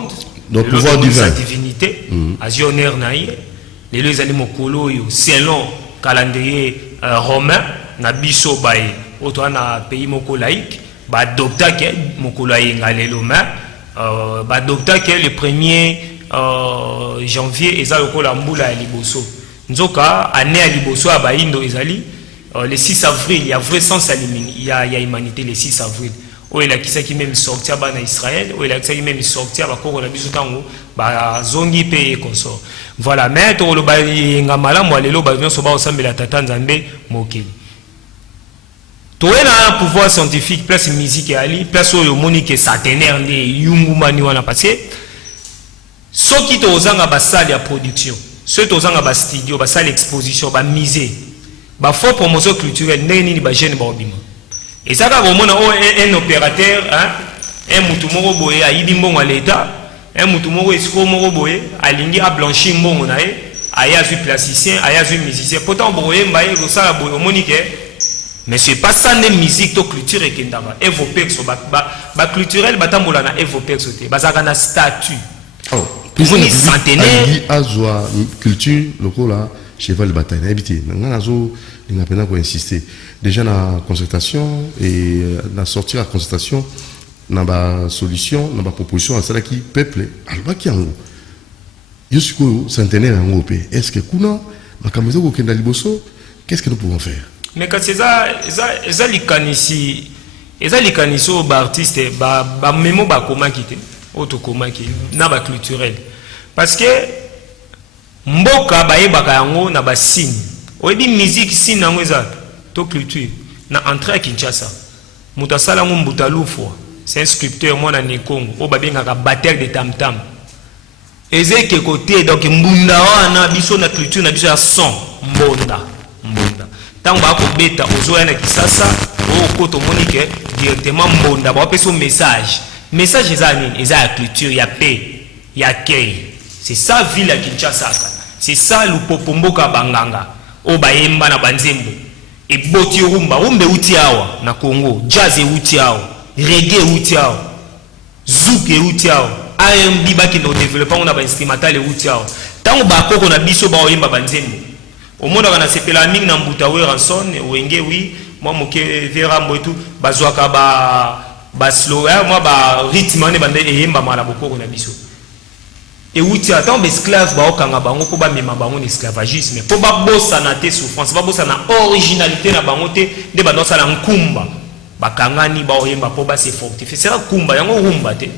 monde. Donc pouvoir divin. Sa divinité. Azioner naïe. Les deux animaux colo selon calendrier romain. Nabiso baye. Auto na pays moko laïque. Ba adopta ke mokolo ayengalelo ma. Ba adopta ke le 1er janvier eza lokola mbula ya liboso. Nzoka année ya liboso ya baindo ezali le 6 avril, il y a vrai sens à il y a humanité le 6 avril. Où il a qui même sortir bana Israël, où il a qui même sortir ba koko na biso tango ba zongi pe consort. Voilà, mais to lo ba ngamala mo lelo ba nyonso ba osambela tata nzambe mokili. To ena pouvoir scientifique place musique ali, place au monique saténaire ne yungumani wana passé. Soki to ozanga ba salle ya production, ceux to ozanga ba studio, ba salle exposition, ba musée. Ba faux promotion culturelle neni ni ba jeune ba obima. Et ça quand on a un opérateur hein un mutumoko boye a yidi mbongo à l'état, un mutumoko esiko moko boye alingi a blanchir mbongo na e, aya zu plasticien, aya zu musicien. Pourtant boye mbaye ko sala boye monique mais c'est pas ça de musique to culture et kendaba. Évoper so ba culturel batambola na évoper soté. Bazaka na statut. Oh, plusieurs centenaires azwa culture lokola cheval de bataille habité nganazo ngapena ko insister déjà na concertation et na sortir à concertation na ba solution na ba proposition à cela qui peuple alba ki yango yusuko centenaire yango pe est-ce que kuna makamzo ko kenda liboso qu'est-ce que nous pouvons faire mais quand c'est ça likanisi au ba artiste ba memo ba koma kité auto koma ki na ba culturel parce que mboka bayebaka yango na ba signe oyebi musique signe yango eza to culture na entrée à Kinshasa mutasala ngo Mbutalufwa c'est un sculpteur mwana Nekongo o babengaka batteur de tam tam ezeke côté donc mbunda wana biso na culture na biso ya son mbonda tango ba ko beta ozoya na Kisasa o ko to monique directement mbonda ba peso message eza nini eza ya culture ya paix ya kei. C'est ça ville à Kinshasa. C'est ça le popomboka banganga. O bayemba na banzembo. Et boti rumba, rumbe uti awa na Congo, jazz uti awa, reggae uti awa, zouk uti awa, R&B baki no développement na ba instrumental uti awa. Tango ba koko na biso ba oyemba banzembo. Au monde on a sepela mingi na Mbutawe ranson, wenge wi, moi moke vera mboitu bazwaka ba slow, moi ba rythme ne bande eyemba mala bokoko na biso. Et où tu attends esclaves ba okanga bango po ba mema bango esclavagisme po ba bossa na te souffrance ba bossa na originalité na bango te de ba dosa la nkumba ba kangani ba oyemba po ba se fortifier c'est la kumba yango rumba te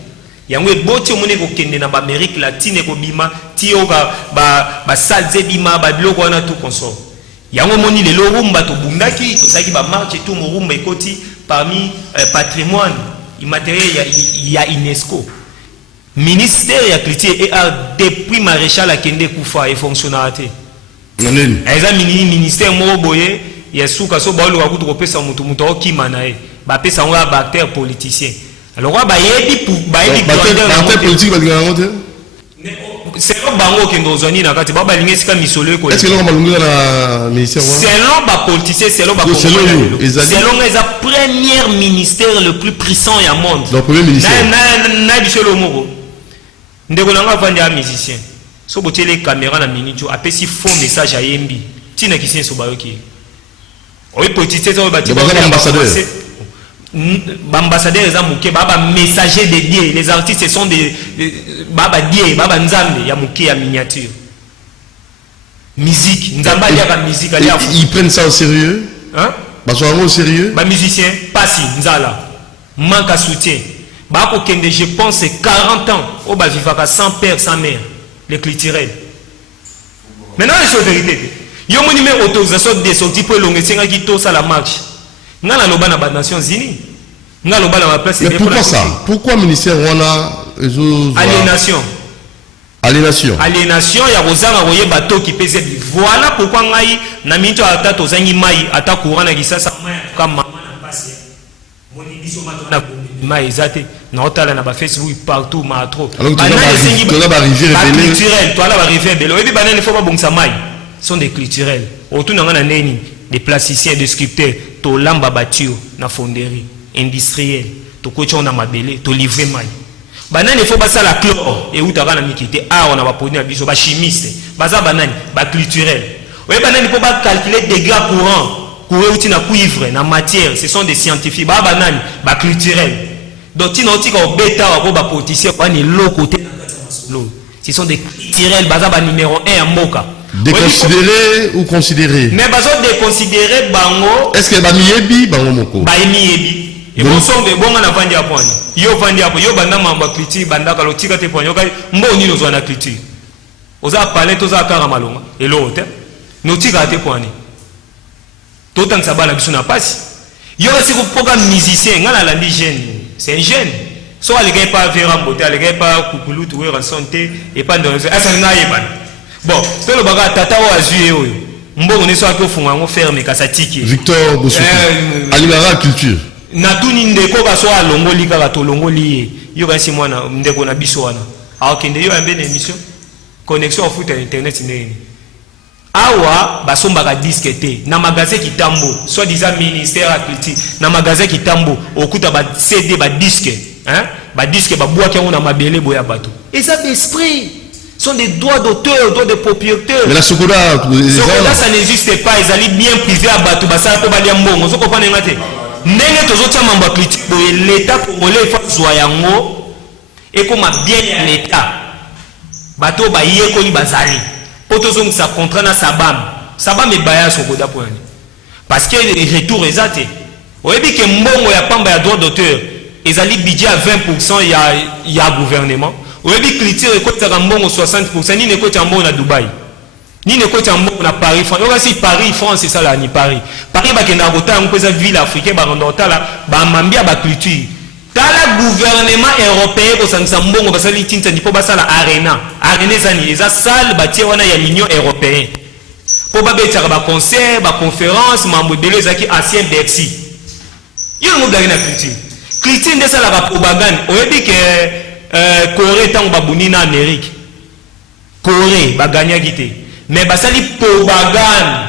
yango eboti omone ko kende na ba Amérique latine ko bima ti oka ba salze bima ba biloko na tout consort yango moni le rumba to bundaki to saki ba marche tout mo rumba ekoti parmi patrimoine immatériel ya UNESCO. Ministère ya culture et art depuis maréchal Akende Kufa et fonctionnalité. Eza ministère mo boye ya suka so ba lo ka kutu ko pesa mutu okima na e ba pesa ngo ba acteur politicien. Alors ba yebi acteur politique ba ngana c'est le bango qui nous zoni na kati ba balingi sika misolo ko. Est-ce que l'on balunga na ministère wa? Selon ba politicien selon ba selon les premier ministère le plus puissant ya monde. Le premier ministère. Na bisolo moko. Ndeko nanga vandi a musicien. So botele caméra na minute apesi faux message à Yembi. Tina kisien so bayoki. Oyi politicien so bati ba ambassadeur. Ambassadeur eza muke baba messager de Dieu. Les artistes sont des baba Dieu, baba nzambe ya muke ya miniature. Musique, nzamba ya ka musique ali. Ils prennent ça au sérieux? Hein? Ba so au sérieux? Ba musicien pasi nzala. Manque à soutien. Je pense 40 ans au Bavivaka sans père, sans mère, les culturels. Maintenant, les autorités. Il y a une autorisation de sortie pour l'on qui tourne à la marche. Nous avons les Nations Unies. Nous avons la place. Mais pourquoi ça? Pourquoi le ministère aliénation. Aliénation. Aliénation, il y a un bateau qui pèse. Voilà pourquoi nous avons un mai à courant à Gisasa comme maman n'a passé. Na otala na ba Facebook partout ma trop. Alors tu vas arriver culturel, toi là va arriver bello. Et puis banane faut pas bongsa mai. Sont des culturels. Autour na ngana neni, des plasticiens, des sculpteurs, to lamba batio na fonderie, industriel, to kocha na mabele, to livrer mai. banani faut basa la chlore et utaka na mikité ah on a ba produit na biso ba chimiste baza banani ba culturel oui banani pour ba calculer degré courant uti na cuivre na matière ce sont des scientifiques ba banani ba culturel donc tino tika obeta wa ba potisser kwa ni lo côté ce sont des culturels baza ba numéro 1 en moka déconsidéré ou considéré mais bazo déconsidéré bango est-ce que ba miyebi bango moko ba miyebi et bon son de bon na vandi aponi yo vandi apo yo banda mamba culture banda ka lotika te ponyo ka mboni no zwana culture oza parler toza kara malonga et l'autre notika te poni tout en sabana biso na pasi yo si ko programme musicien ngala landi jeune c'est un jeune so ale gay pas vera mbote ale gay pas kukulu tu wera santé et pas dans asa na yeba bon to lo baga tata wa azue oyo mbongo ne so akofunga ngo ferme ka satiki Victor Bosso alibara culture na tuni ndeko ka so alongoli kaka to longoli yo kasi mwana ndeko na biso wana akende yo ambe na émission connexion foot à internet ndeni awa basomba ka disque te na magasin kitambo soit disant ministère à culture na magasin kitambo okuta ba CD ba disque hein ba disque ba bois qui on a mabele boya bato et ça d'esprit sont des droits d'auteur, droits de propriétaire. Mais la Sokoda, ça n'existe pas, ils allaient bien privé à bato basa ko balia mbongo zo comprendre ngate ndenge tozotia mamba critique boye l'état congolais fa zoyango et comme bien l'état bato ba yeko li bazali poto sa contrat na sabam e baya Sokoda point parce que les retours exacts oyebi ke mbongo ya pamba ya droit d'auteur ils allaient budget à 20% il y a gouvernement oyebi culture ekotaka mbongo 60% ni nekota mbongo na Dubaï ni nekota mbongo na Paris France yoka si Paris France c'est ça là ni Paris bakenda kota ngopeza ville africaine ba rondotala ba mambia ba culture tala gouvernement européen ko sangisa mbongo basali tinta ndipo basala arena zani eza salle batie wana ya l'Union européenne po babetaka ba concert ba conférence mambo beleza ki ancien Bercy yo ngo blagina culture ndesa la ba propagande oyebi ke Corée tant babuni na Amérique Corée baganya gité mais basali propagande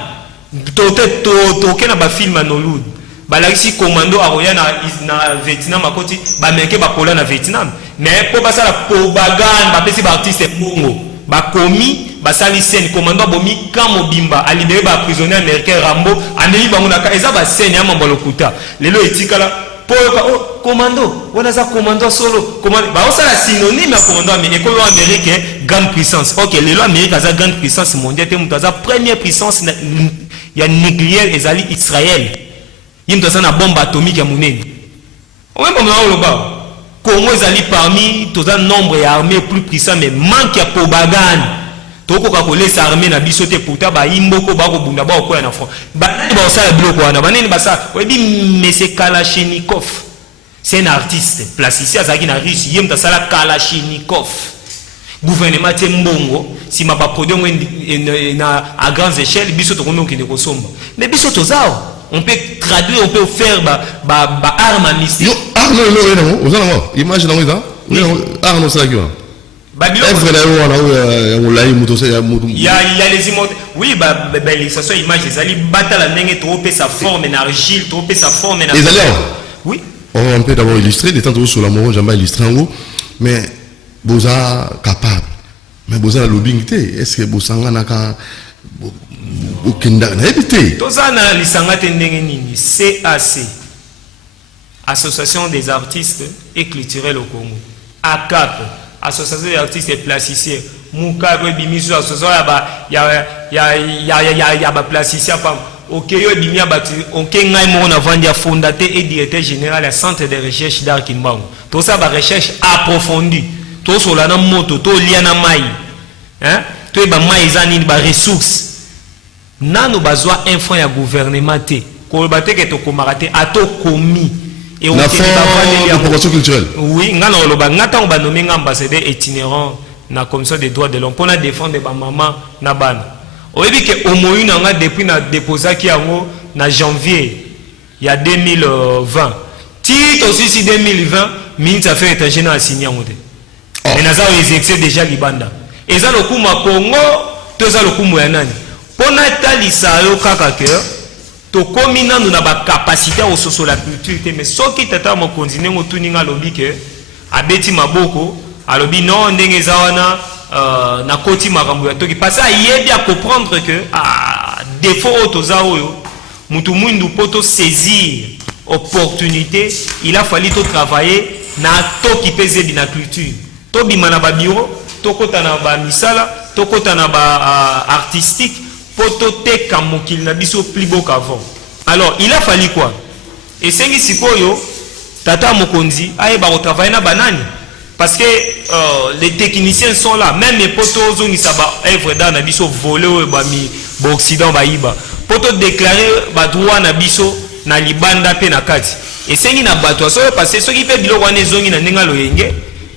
to kena ba film na Hollywood balaki commando aroya na Vietnam akoti ba meke ba kola na Vietnam mais po basala propagande ba pesi ba artiste mbongo ba komi basali scène commando bomi kamo bimba a libéré ba prisonnier américain Rambo ameli bango na ka eza ba scène ya mambolo kuta lelo etikala oh, commando, on a ça commando solo. Commando, bah on ça la synonyme à commando américain, américain grande puissance. Ok, les lois américaines ont grande puissance mondiale, c'est la première puissance il y a nucléaire et zali Israël. Il y a une bombe atomique à monnaie. On même pas le bas. Congo zali parmi tous un nombre d'armées plus puissants mais manque de propagande. Toko ka kolesa armée na biso te puta ba imboko ba ko bunda ba ko na fond ba ba ça bloc wana ba nini ba ça oyebi monsieur Kalachnikov c'est un artiste plasticien azaki na Russie yem ta sala Kalachnikov gouvernement te mbongo si ma ba produire na à grande échelle biso to kono kinde ko somba mais biso to zao on peut traduire on peut faire ba arme mystique yo arme no ozana mo image na ngeza arme ça qui va il y a les images. Oui, ça soit image. Les alliés battent la nègre, trop sa forme en argile, trop sa forme en argile. Oui. On peut d'abord illustrer, des temps sur la mort, jamais illustré en haut. Mais Boza capable. Mais Boza la lobbying, est-ce que Boza n'a qu'à éviter? Tozana lisanga tendengeni CAC, Association des artistes et culturels au Congo. ACAP. Association des artistes et plasticiens mukabe bimiso association ya ba plasticien pam okeyo bimia bati onkenga mo na vandia fondateur et directeur général du centre de recherche d'art Kimbangu to ça ba recherche approfondie to sola na moto to liana mai hein to ba mai zani ba ressources nano bazwa info ya gouvernement te ko baté que to komarate ato komi et on fait promotion culturelle. Oui, ngana oloba ngata on ba nommer ambassadeur itinérant na commission des droits de l'homme pour na défendre ba maman na bana. Oyebi ke omoyu na nga depuis na déposa ki yango na janvier il y a 2020. Ti to si 2020 ministre affaires étrangères na signé yango te. Mais naza exercer déjà libanda. Eza lokuma Congo, to eza lokumu ya nani? Pona talisa yo kaka cœur to komina nous na ba capacité au socio la culture mais ce qui tata mo continuer mo tuninga lobby que abeti maboko alobi non ndenge zawana na koti makambo ya toki parce ayebi à comprendre que défaut otoza oyo mutu mwindu poto saisir opportunité il a fallu to travailler na toki peze na culture to bima na ba bureau to kota na ba misala to kota na ba artistique poto te kamokil na biso plus beau qu'avant. Alors il a fallu quoi? Et sengi sikoyo tata mokonzi aye ba travailler na banani parce que les techniciens sont là, même les potos ont œuvre d'art na biso volé ou bami occident baïba poto déclarer ba droit na biso na libanda pe na kati et sengi na bato so parce que ceux qui fait bilo wana zongi na ninga loyenge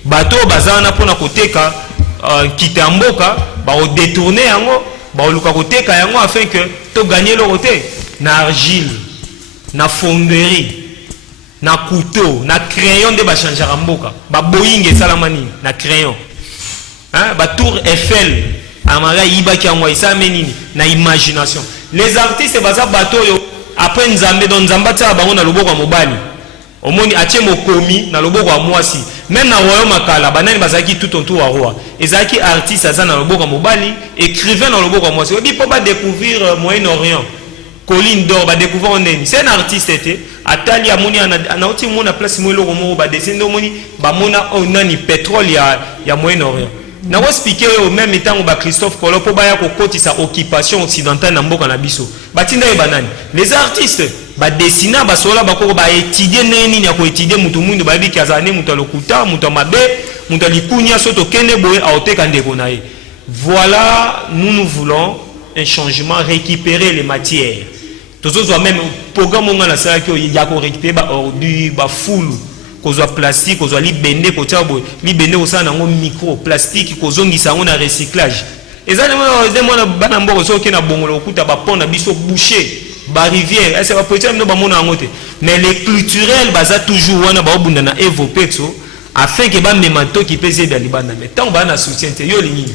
bato bazana pona koteka kitamboka ba o détourner yango ba o luka koteka yango afin que to gagner le côté na argile na fonderie na couteau na crayon de ba changer mboka ba boyinge salamani na crayon hein ba tour Eiffel amara ibaki yango isa menini na imagination les artistes baza bato yo après nzambe don nzamba tsa bango na loboko mobali omoni atie mokomi na loboko wa mwasi même na royaume makala banani bazaki tout autour wa roi ezaki artiste aza na loboko mobali écrivain na loboko wa mwasi obi po ba découvrir Moyen-Orient Colline d'Or ba découvrir ondeni c'est un artiste était atali amoni na oti mona place mo eloko mo ba descendre omoni ba mona onani pétrole ya Moyen-Orient na ko expliquer au même temps ba Christophe Colomb po ba ya ko kotisa occupation occidentale na mboka na biso batinda e banani les artistes ba dessiner ba sola ba ko ba étudier neni ya ko étudier mutu mundu ba biki azane mutu lokuta mutu mabe mutu likunya soto kende boye a oteka ndeko na ye. Voilà, nous voulons un changement, récupérer les matières. Tous autres même programme on a ça que il y a qu'on récupérer ba ordures ba foule qu'on soit plastique qu'on soit libéné qu'on tient libéné au sein d'un micro plastique qu'on zongisa on a recyclage et ça demande bana mboko so ke na bongolo kuta ba pont na biso boucher ba rivière ça va peut-être no ba mona ngote mais les culturels baza toujours wana ba obunda na évoquer so afin que ba memato qui pèse dans libanda mais tant ba na soutien te yo lingi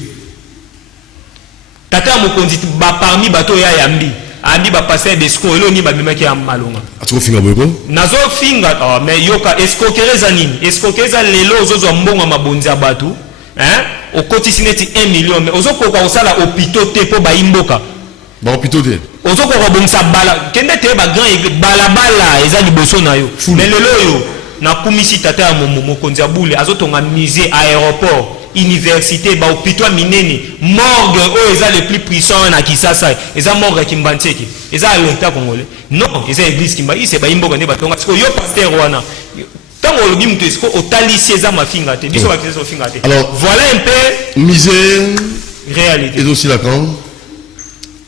tata mokonzi ba parmi bato ya yambi Abi ba passer des scores ni ba mimaki ya malonga. Atiko finga boyko? Nazo finga mais yoka escoquereza nini? Escoquereza lelo ozozo mbonga mabonzi ya batu, hein? Okoti sineti 1 million mais ozoko kwa osala hôpital te po ba imboka. Ba hôpital te. Ozoko kwa bomsa bala, kende te ba grand bala eza liboso na yo. Mais lelo yo na kumisi tata ya mokonzi ya bule azotonga musée aéroport. Université ba hôpital minene morgue o eza le plus puissant na Kisasa eza morgue Kimbanteki eza l'État congolais non eza église Kimba c'est ba imboka ne batonga parce que yo pasteur wana tango lobi muto esko otalisi eza mafinga te biso ba kiso finga te. Alors voilà un peu misère réalité et aussi la quand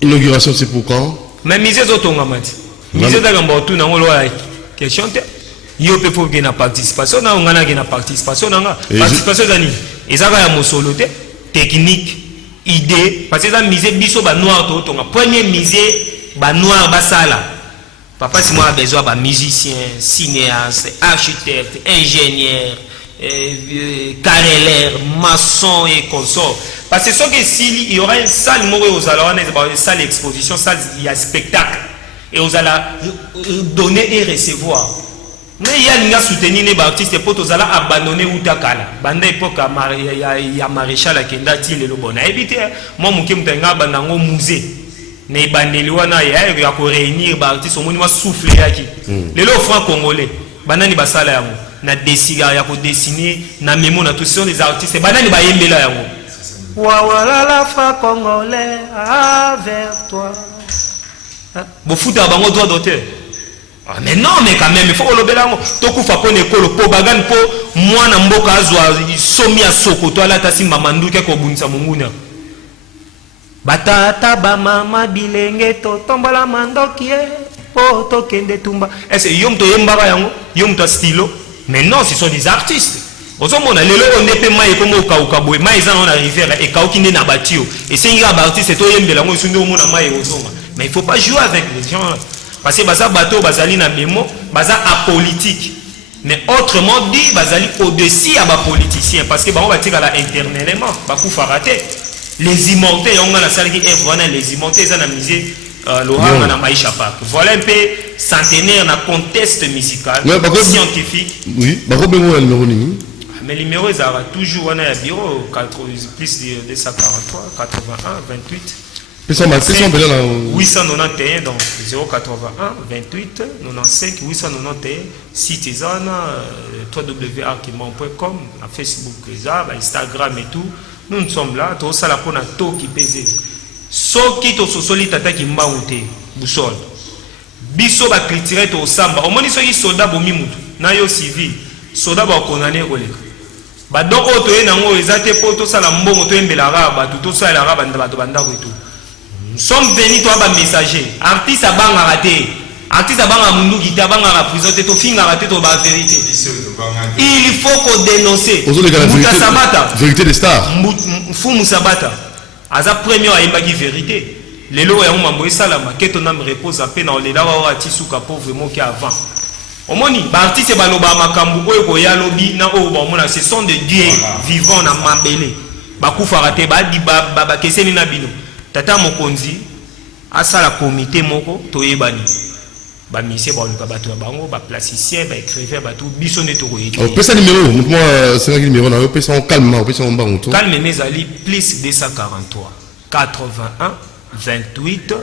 inauguration c'est pour quand mais misère zotonga mati misère da gamba tout na ngolo wa question te yo pe faut gagner participation na ngana gagner participation na participation zani ezaka ya mosolo te technique idée parce que ça misé biso ba noir to tonga premier misé ba noir basala papa si moi a besoin ba musicien cinéaste architecte ingénieur carreleur maçon et consort parce que ce que s'il y aura une salle moko aux alors une salle exposition salle il y a spectacle et aux allez donner et recevoir. Mais il y a une soutenir les artistes pour tous aller abandonner ou takala. Banda époque ya maréchal à Kenda ti le bon. Éviter moi mon qui m'tenga bandango musée. Ne bandeli wana ya ko réunir ba artistes au moins souffler yaki. Le franc congolais. Banani basala yango. Na dessiner ya ko dessiner na mémo na tous sont des artistes. Banani ba yembela yango. Wa la franc congolais avec toi. Bo futa bango droit d'auteur. Ah mais non mais quand même il faut le belango tokufa po nekolo po bagani po mwana mboka azwa somi ya sokoto ala tasi mamanduke ko bunisa munguna batata ba mama bilenge to tombola mandoki po to kende tumba est-ce yom to yembaka yango yom to stylo mais non ce sont des artistes ozomona lelo on ne peut mai ko mo kauka boy mai za on rivière et kauki ne na batio et c'est un artiste to yembela ngo sundo mona mai ozoma mais il faut pas jouer avec les gens. Parce que baza bateau bazali na mémo baza apolitique mais autrement dit bazali au-dessus à ba politicien parce que ba on va dire à la internellement ba ku faraté les immortels on a la salle qui est vraiment les immortels ça na misé Laurent na Maïcha Park voilà un peu centenaire na contexte musical scientifique oui ba ko bengo numéro nini Mais le numéro est toujours on a un bureau plus de 243 81 28 891 donc 081 28 95 891 site www.arkimon.com à Facebook Instagram et tout. Nous sommes là tout ça là pour un taux qui pèse soki to sosoli tata ki mbangu te busol biso ba culture to samba au moins soki soldat bomi mutu na yo civil soldat ba condamné koleka ba doko to yena ngo ezate poto sala mbongo to embela raba to sala raba bato bandako et tout. Nous sommes venus toi ba messager artiste abanga raté artiste abanga mundu gita banga la prison te to finga raté to ba vérité il faut qu'on dénoncer vérité des stars fou musabata aza premier ayembaki vérité lelo ya mambo esalama que ton âme repose à peine dans les lawa atisuka pauvre moki avant omoni ba artiste baloba makambu oyo ko ya lobi na o ba mona ce sont des dieux vivants na mabele bakufa raté ba di ba keseni na bino tata mokonzi asala comité moko toyebani ba mise ba luka bato bango ba plasticien ba écrivain bato biso ne to koyeki oh pesa numéro moi c'est un numéro na pesa calmement pesa mbango calme mes ali plus 243 81 28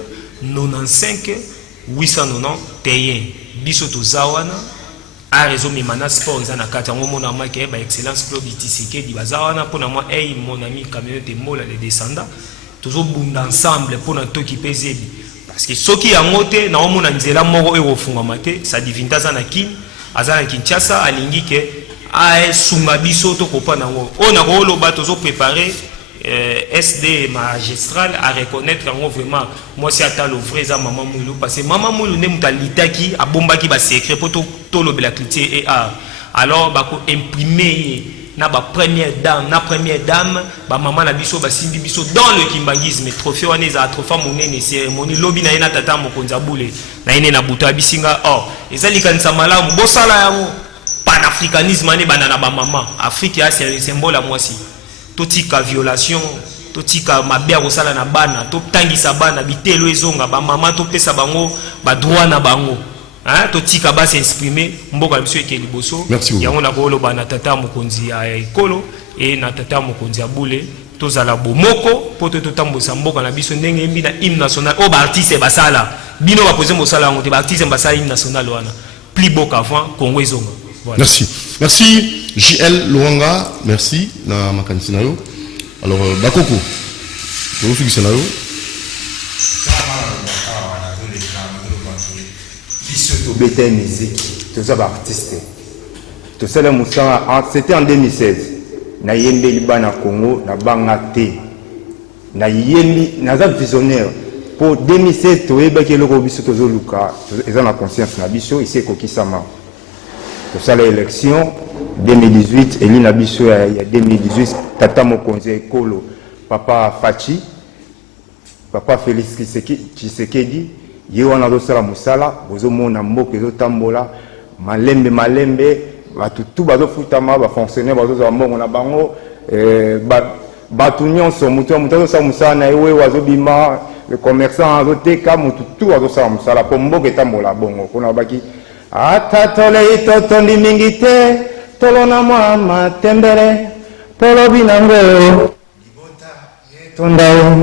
95 891 biso to zawana a réseau mimana sport za na kata ngo mona maki ba excellence club itisike di bazawana pona moi mon ami communauté mola les descendants toujours bunda ensemble pona to ki pezebi parce que soki yango te na omona nzela moko e kofunga mate sa divinité za na kin azana Kinshasa alingi ke a sunga biso to kopa nango ona ko loba to zo préparer SD magistral à reconnaître en vraiment moi c'est à l'ouvrir ça maman moulou parce que maman moulou ne mutalitaki a bombaki ba secret pour to lobela culture et art alors ba ko imprimer na ba première dame ba maman na biso ba simbi biso dans le kimbangisme trophée wana za trophée monene cérémonie lobi na ina tata mokonza bule na ine na buta bisinga oh ezali kanisa malamu bosala yango panafricanisme ne banana ba maman Afrique a c'est symbole à moi si totika violation totika mabia kosala na bana totangisa bana bitelo ezonga ba mama topesa bango ba droit na bango hein totika ba s'exprimer mboka biso ekeli boso yango na kolo bana tata mokonzi ya ekolo et na tata mokonzi ya bule tozala bomoko poto totambosa mboka na biso ndenge mbi na hymne national o ba artiste basala bino ba poser mosala yango te ba artiste basala hymne national wana plus beau qu'avant Congo ezonga. Voilà. Merci JL Luanga, merci na makanisi na yo. Alors Bakoko, vous aussi qui na yo. C'était en 2016. Na yembe libana Congo na bangate. Na yembi naza visionnaire pour 2016 toyeba ke loko biso tozoluka eza na conscience na biso ici kokisama. Pour ça l'élection 2018 et l'inabiso il y a 2018 tata mokonzi ekolo papa Fachi papa Félix Tshisekedi ye wana do sala musala bozo mona mboka ezo tambola malembe batu tout bazo futama ba fonctionnaire bazo za mbongo na bango batu nyonso mutu zo sala musala na ewe wazo bima le commerçant azo teka mutu tout bazo sala musala po mboka etambola bongo kuna baki ata tole itotondi mingi te tolona mwa matembele polo binango libota etondao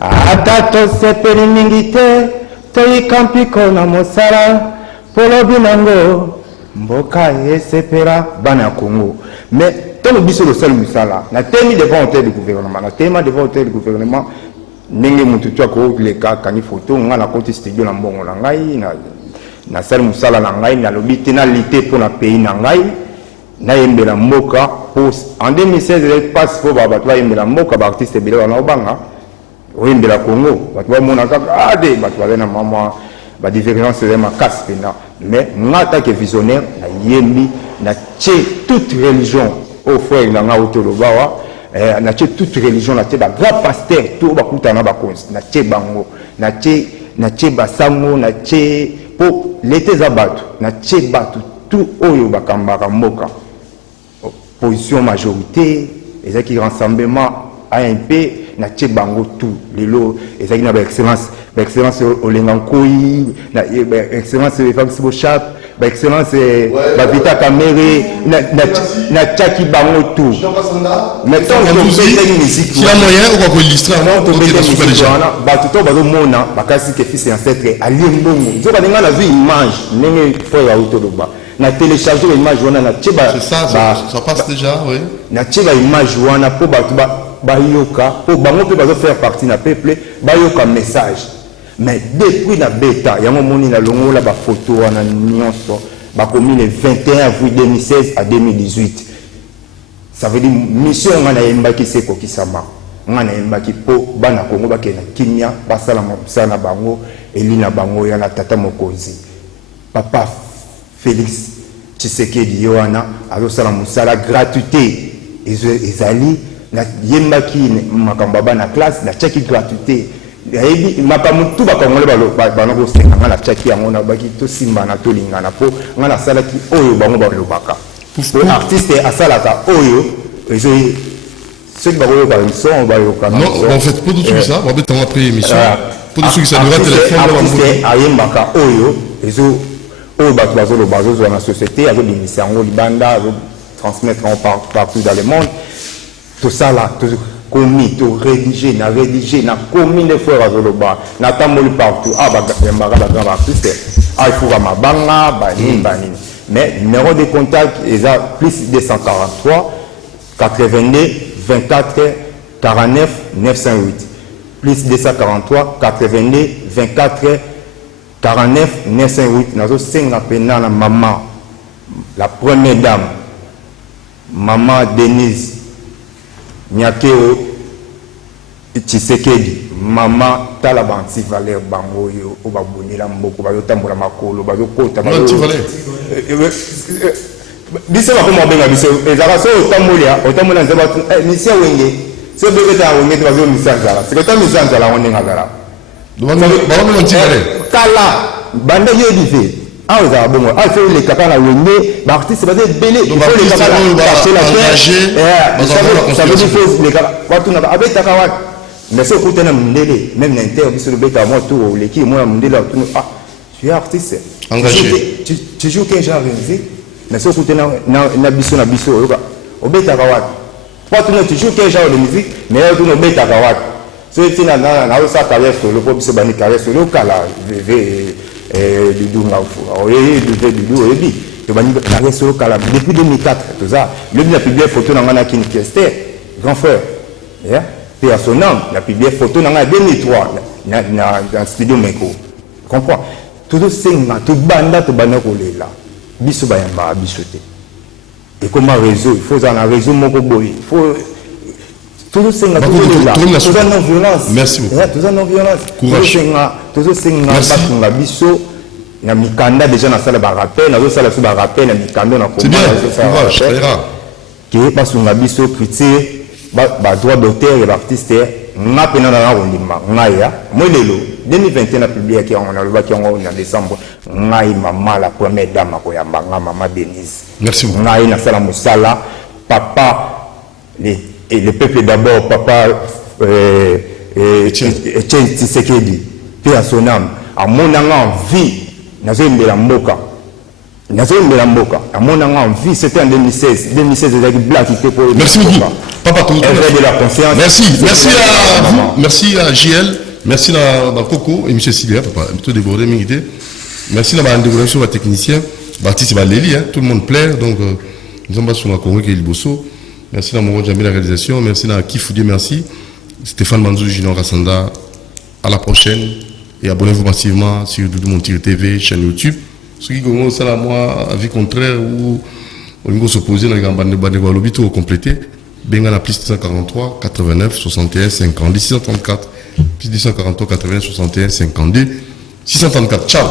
ata tosepeli mingi te toyikampiko na mosala polo binango mboka esepela bana Congo mais tolo biso losali musala na temi devant hôtel du gouvernement na tema devant hôtel du gouvernement ndenge mutu tu akoleka kangi photo nga na koti studio na mbongo na ngai na sali musala na ngai na lobi te na lité pour na pays na ngai na yembela mboka en 2016 il passe pour bato yembela mboka ba artiste bele na obanga oyembela Congo bato ba mona kaka ade bato ba na mama ba divergence de ma casse pena mais ngata que visionnaire na yembi na tche toute religion au frère na nga otolobawa na tche toute religion na tche ba grand pasteur tout ba kutana ba konzi na tche bango na tche basango na tche po l'été zabatu na tche batu tout oyo bakambaka mboka position majorité ezaki rassemblement AMP na tche bango tout lelo ezaki na ba excellence olengankoi na excellence Fabrice Bochap ba excellence ba vita caméré na tchaki bango tout mais tant que musique si la moyen ou quoi illustrer non to ba tout ba mona ba kasi que fils et ancêtre ali mbongo zo ba nga na vu image ndenge fo ya autoloba na télécharger image wana na tcheba c'est ça ça passe déjà oui na tcheba image wana po ba bayoka po bango pe bazo faire partie na peuple bayoka message mais depuis la bêta yango moni na longola ba photo wana nyonso ba komi le 21 avril 2016 à 2018 ça veut dire mission ngana yembaki seko kisama ngana yembaki po bana Kongo bakena kimia basala mosala bango elina bango yana tata mokonzi papa Félix Tshisekedi yoana azosala mosala gratuité ezali na yembaki makambo bana classe na chaki gratuité ebi makambo tout bakongole bana ko senga ngana chaki yango na baki to simba na to lingana po ngana salaki oyo bango balobaka pour artiste asalaka oyo ezo ceux qui bakoyo ka son bayoka non en fait pour tout ça on va être après émission pour tout ça nous téléphone artiste ayembaka oyo ezo oyo bato bazoloba bazozwa na société azobimisa yango libanda azotransmettre partout dans le monde tout ça là tout commis tout rédigé na commis les frères azoloba na tamboli partout yambaka ba grand artiste il faut ka mabanga bani mais numéro de contact est à plus 243 82 24 49 908 plus 243 82 24 49 908 nazo senga pena na maman la première dame maman Denise Nyakeo Tshisekedi maman tala banti valeur bango yo obabonela mboko bayotambola makolo bayokota banti valeur biso ba ko benga biso ezaka so otamola nzeba misia wenge so bebeta wenge bazo misanzala c'est misanzala onenga zala kala banda yo divé ah vous avez bon ah fait les caca la wenge ba artiste ba belé il faut les caca cacher la terre ça veut dire faut les caca watu na abeta kawa mais c'est côté na mndele même na inter biso le beta moi tout l'équipe moi mndele ah tu es artiste engagé tu joues quel genre de musique mais c'est côté na biso obeta kawa watu na tu joues quel genre de musique mais tu no beta kawa so tina na osa carrière solo po biso bani carrière solo kala Doudou Doudou Ebi to bani carrière solo kala depuis 2004 tout ça le bien publié photo na ngana King Kester grand frère yeah puis à son âme la publié photo na ngana 2003 dans studio Meko comprends tout senga tout banda ko lela biso bayamba biso te et comme réseau il faut un réseau moko boy il faut tout ça non violence merci beaucoup tout ça non violence courage tout ça batunga biso na mikanda déjà na sala ba rappel na sala ba rappel na mikanda na c'est bien courage qui basunga biso critique ba droit d'auteur et l'artiste nga pena na rondima ngaya molelo 2021 na publié qui on a le baki en décembre ngai maman la première dame ko yamba nga maman Denise merci beaucoup ngai na sala musala papa et le peuple d'abord, papa Tshisekedi, paix à son âme, à mon envie, Nazembela Mboka, à mon envie, c'était en 2016, 2016, avec Black qui était pour. Merci beaucoup, papa, tout de la conscience. Merci à vous, merci à JL, merci à Coco et M. Silia, papa, tout débordé, merci à la décoration, à technicien, Baptiste Valélie, tout le monde plaît, donc nous sommes sur la Congo qui est le Bosso. Merci à Moro Djambi la réalisation. Merci à Kifoudi, merci. Stéphane Manzou, Junior Rassanda. À la prochaine. Et abonnez-vous massivement sur Doudou Montir TV, chaîne YouTube. Ceux qui commencent à moi, avis contraire ou on s'opposer dans les gambes de Walobi, tout complété. Bengana plus 243 89 61 52 634 plus 243 89 61 52 634. Ciao.